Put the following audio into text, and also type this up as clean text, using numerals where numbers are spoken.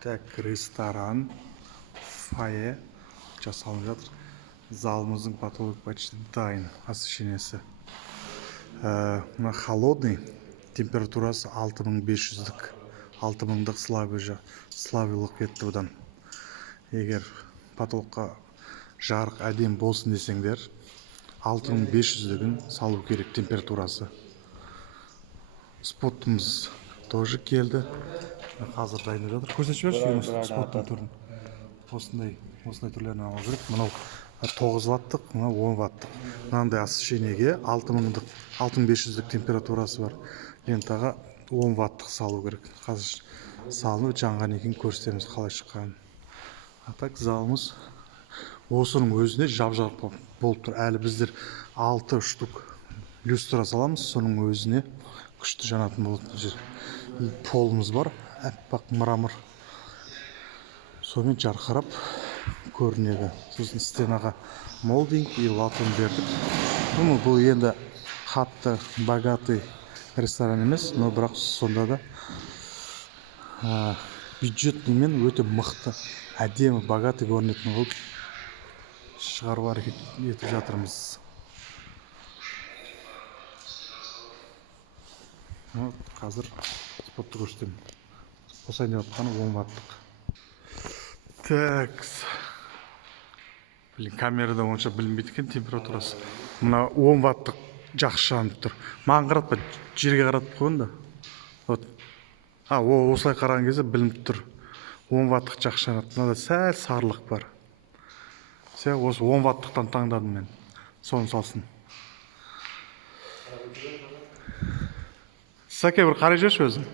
Так, ресторан, фойе жасалып жатыр. Залымыздың потолок почти дайын, освещениесі. Мына холодный, температурасы 6500-дік. 6000-дық славилық кетті бұдан. Егер потолокқа жарық әдем болсын десеңдер, 6500-дігін салу керек температурасы. Спотымыз тоже келді. Қазір дайындап жатыр. Көрсетіп жіберші споттың түрін. Осындай түрлерін алу керек. Мынау 9 ваттық, мынау 10 ваттық. Мынандай освещениеге 6500-дік температурасы бар лентаға 10 ваттық салу керек. Қазір салынып жанған екен, көрсетеміз қалай шыққанын. А так залымыз осының өзіне жап-жабық болып тұр. Әлі біздер 6 штук люстра саламыз, соның өзіне күшті жанатын болады. Полымыз бар, әппақ мрамор. Сонымен жарқырап көрінеді. Сосын стенаға молдинг и латун бердік. Бұл енді қатты богатый ресторан емес, но бірақ сонда да бюджетнімен өте мықты, әдемі, богатый көрінетін қылып шығару әрекет етіп жатырмыз. Қазір спотты көрсетемін. Қосайын деп жатқаны 10 ваттық. Так. Камерада онша білінбейді екен температурасы. Мына 10 ваттық жақсы жанып тұр. Маған қаратпа, жерге қаратып қойын да. Осылай қараған кезде білініп тұр. 10 ваттық жақсы жанады. Мынада сәл сарылық бар. Осы 10 ваттықтан таңдадым мен. Соны салсын. Сәке бір қарай жүрші өзің.